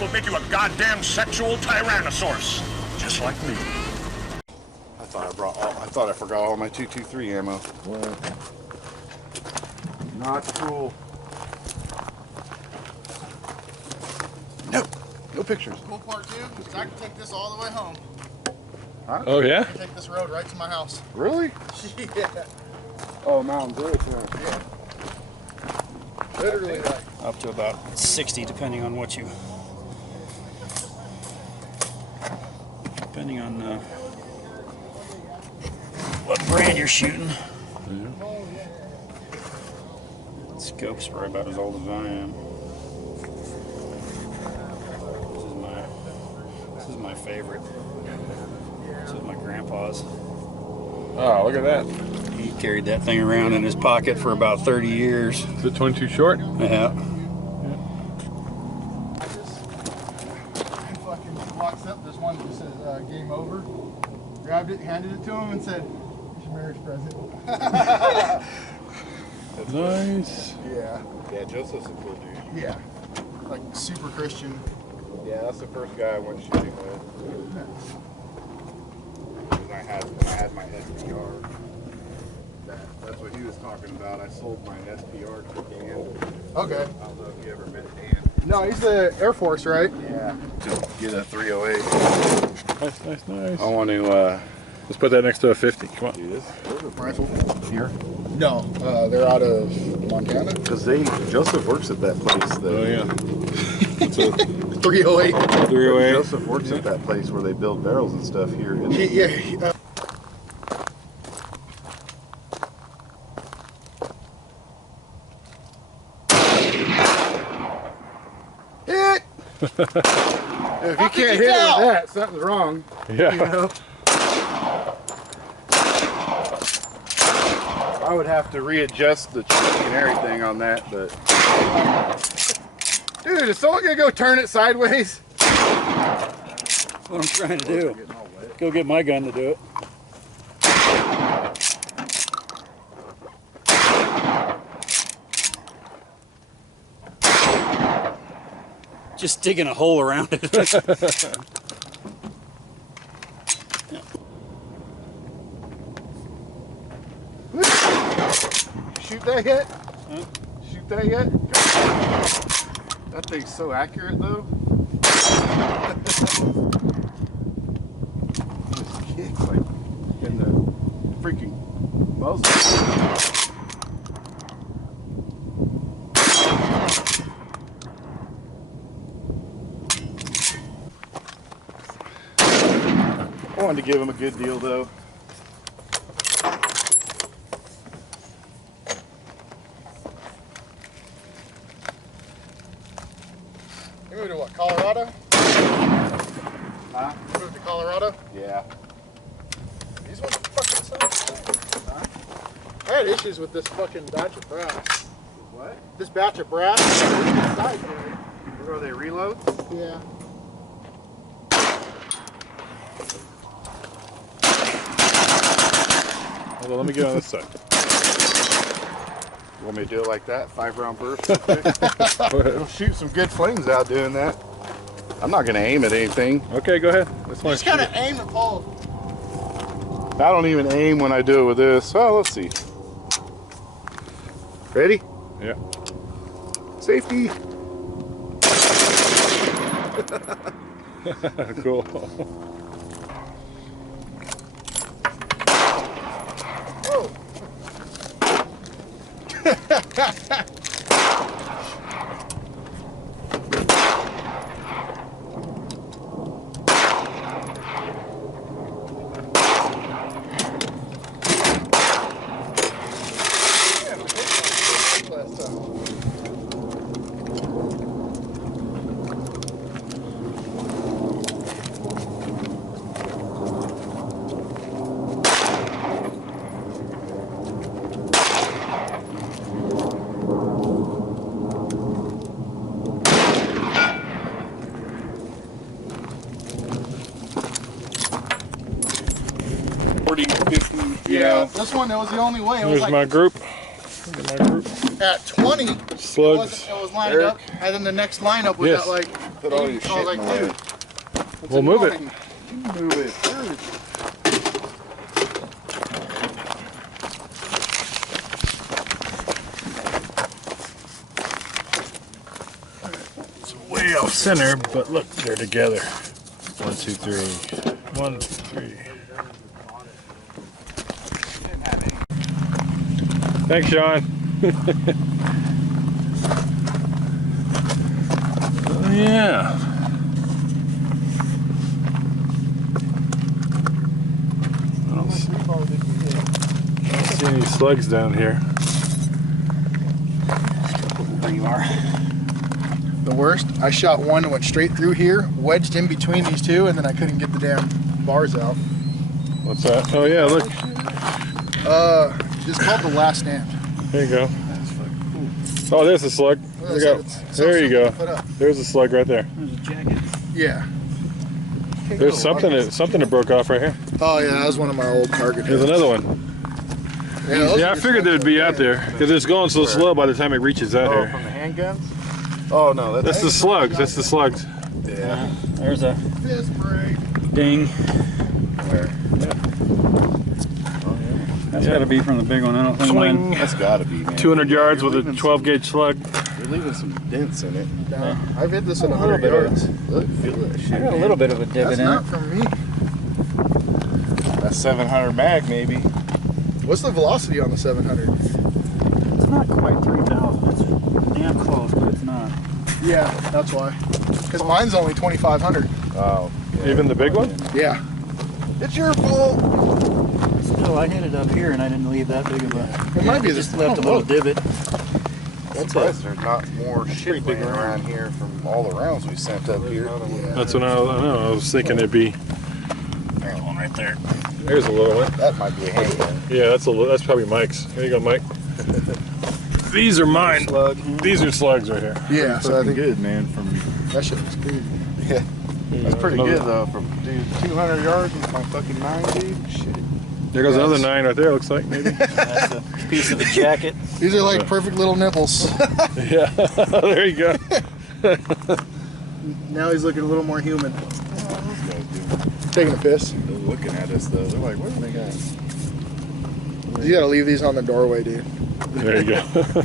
will make you a goddamn sexual tyrannosaurus. Just like me. I thought I forgot all my 223 ammo. What? Not cool. No. No pictures. Cool part too is I can take this all the way home. Huh? Oh yeah? I can take this road right to my house. Really? Yeah. Oh, Mountain Village. Yeah. Literally like Up to about 60, depending on what what brand you're shooting. Scope's probably about as old as I am. This is my favorite. This is my grandpa's. Oh, look at that. He carried that thing around in his pocket for about 30 years. Is it 22 short? Yeah. I fucking walks up. There's one that just says game over. Grabbed it, handed it to him, and said, "Here's your marriage present." Nice. Yeah. Yeah, Joseph's a cool dude. Yeah. Like super Christian. Yeah, that's the first guy I went shooting with. When I had my SPR. That's what he was talking about. I sold my SPR to Dan. Okay. I don't know if you ever met Dan. No, he's the Air Force, right? Yeah. To get a 308. Nice. I want to Let's put that next to a 50. Come on. do this. Rifle. Here. No, they're out of Montana. Because Joseph works at that place. Oh yeah. It's a 308. 308. Joseph works at that place where they build barrels and stuff here. Yeah. Hit! If you can't hit it with that, something's wrong. Yeah. You know? I would have to readjust the chuck and everything on that, but dude, is someone gonna go turn it sideways? That's what I'm trying to do. Go get my gun to do it. Just digging a hole around it. Shoot that yet? Huh? Shoot that yet? That thing's so accurate though. It's like in the freaking muzzle. I wanted to give him a good deal though. You moved to what, Colorado? Huh? You moved to Colorado? Yeah. These ones fucking suck. Huh? I had issues with this fucking batch of brass. What? This batch of brass? Where are they reload? Yeah. Hold on, let me get on this side. You want me to do it like that? 5-round burst? We'll shoot some good flames out doing that. I'm not going to aim at anything. Okay, go ahead. This one. Just kind of aim and pull. I don't even aim when I do it with this. Oh, let's see. Ready? Yeah. Safety. Cool. Whoa. Yeah, This one, that was the only way. It was Here's like, my group. it Look at my group. At 20, Slugs. it was lined Eric. up, and then the next lineup was Yes. at like. Put all 80. your I shit was like, in the way. dude, what's We'll move it. annoying? Move it. It's way off center, but look, they're together. 1, 2, 3. 1, 2, 3. Thanks, Sean. Oh, yeah. I don't see any slugs down here. There you are. The worst, I shot one and went straight through here, wedged in between these two, and then I couldn't get the damn bars out. What's that? Oh, yeah, look. It's called the last stand. There you go. Oh, there's a slug. There you go. There you go. There's a slug right there. There's a jacket. Yeah. There's something that broke off right here. Oh yeah, that was one of my old target. There's another one. those Yeah, are I just figured like they'd be out there because it's going so slow by the time it reaches out Oh, here. from the handguns? Oh no, That's the slugs. That's the slugs. Yeah. There's a Fist break. ding. Where? That's got to be from the big one. I don't think mine. Swing. That's gotta be, man. 200 yards You're with a leaving 12 gauge slug. You're leaving some dents in it. No, I've hit this at A little 100 bit of yards. Look, feel that shit. I got a little bit of a divot That's in not it. from me. That's 700 mag, maybe. What's the velocity on the 700? It's not quite 3,000. It's damn close, but it's not. Yeah, that's why. Because mine's only 2,500. Oh. Yeah. Even the big one? Yeah. It's your fault. Still, I hit it up here and I didn't leave that big of a. It might be just this. left a little divot. I'm surprised there's not more shit laying around here from all the rounds we sent up here. That's what I know. I was thinking it'd be. There's one right there. There's a little one. That might be a handgun. Yeah, that's probably Mike's. Here you go, Mike. These are mine. These are slugs right here. Yeah, so I think good, man. From that shit looks good. yeah, that's pretty good though. From dude, 200 yards with my fucking 9, dude. Shit. There goes another 9 right there. Looks like maybe. That's a piece of a jacket. These are like perfect little nipples. Yeah. There you go. Now he's looking a little more human. Those guys do. Taking a piss. They're looking at us though. They're like, what are they got? You gotta leave these on the doorway, dude. There you go.